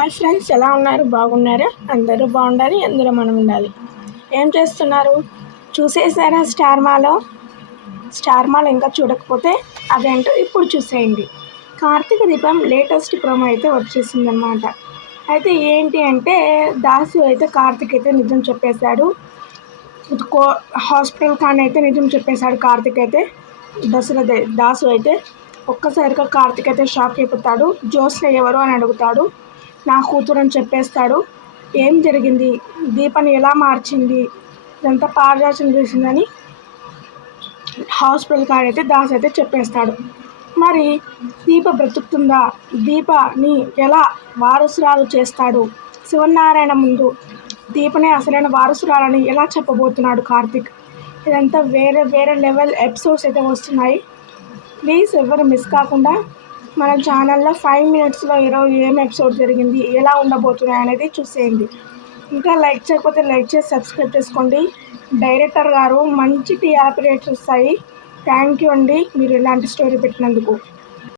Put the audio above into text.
Hi friends ఎలా ఉన్నారు? బాగున్నారా? అందరూ బాగుండాలి అందరూ మనం ఉండాలి. ఏం చేస్తున్నారు? చూసేసారా స్టార్ మాలో? స్టార్ ఇంకా చూడకపోతే అదేంటో ఇప్పుడు చూసేయండి. కార్తీక దీపం లేటెస్ట్ ప్రోమో అయితే వచ్చేసిందనమాట అయితే ఏంటి అంటే దాసు అయితే కార్తీక్ అయితే నిజం చెప్పేశాడు. కో హాస్పిటల్ కానీ అయితే నిజం చెప్పేశాడు కార్తీక్ అయితే. దశరథ దాసు అయితే ఒక్కసారిగా కార్తీక్ అయితే షాక్ అయిపోతాడు. జోస్లో ఎవరు అని అడుగుతాడు. నా కూతురు అని చెప్పేస్తాడు. ఏం జరిగింది? దీపని ఎలా మార్చింది? ఇదంతా పారదాచన చేసిందని హాస్పిటల్ కాడైతే దాస్ అయితే చెప్పేస్తాడు. మరి దీప బ్రతుకుతుందా? దీపని ఎలా వారసురాలు చేస్తాడు? శివనారాయణ ముందు దీపనే అసలైన వారసురాలని ఎలా చెప్పబోతున్నాడు కార్తిక్? ఇదంతా వేరే వేరే లెవెల్ ఎపిసోడ్స్ అయితే వస్తున్నాయి. ప్లీజ్ ఎవరు మిస్ కాకుండా మన ఛానల్లో ఫైవ్ మినిట్స్లో ఈరోజు ఏం ఎపిసోడ్ జరిగింది ఎలా ఉండబోతున్నాయి అనేది చూసేయండి. ఇంకా లైక్ చేయకపోతే లైక్ చేసి సబ్స్క్రైబ్ చేసుకోండి. డైరెక్టర్ గారు మంచి టీఆర్పీ రేట్స్ వస్తాయి థ్యాంక్ యూ అండి మీరు ఇలాంటి స్టోరీ పెట్టినందుకు.